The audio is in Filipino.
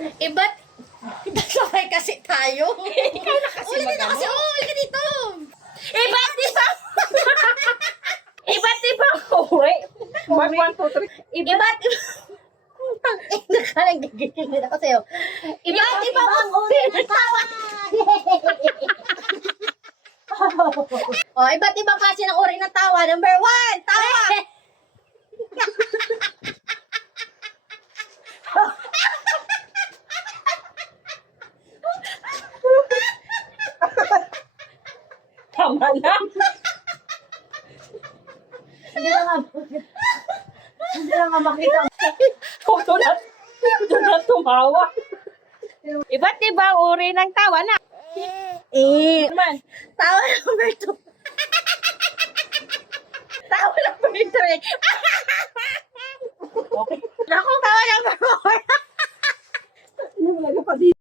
Iba't, sabay kasi tayo. Ikaw na kasi Ulitin na mag-ano. kasi, halika dito. Iba't ibang... Iba't ibang uri. Mark 1, 2, 3. Iba't nakalang gigigil ako sa'yo. Iba't ibang uri ng tawa. Iba't ibang klase ng uri ng tawa. Number 1, tawa. Tama na. Hindi na nga makita. Doon na tumawa. Iba't ibang uri ng tawa na. Man. Tawa number 2. Tawa number 3. Okay. Naku, tawa number 4. Ano talaga pa dito?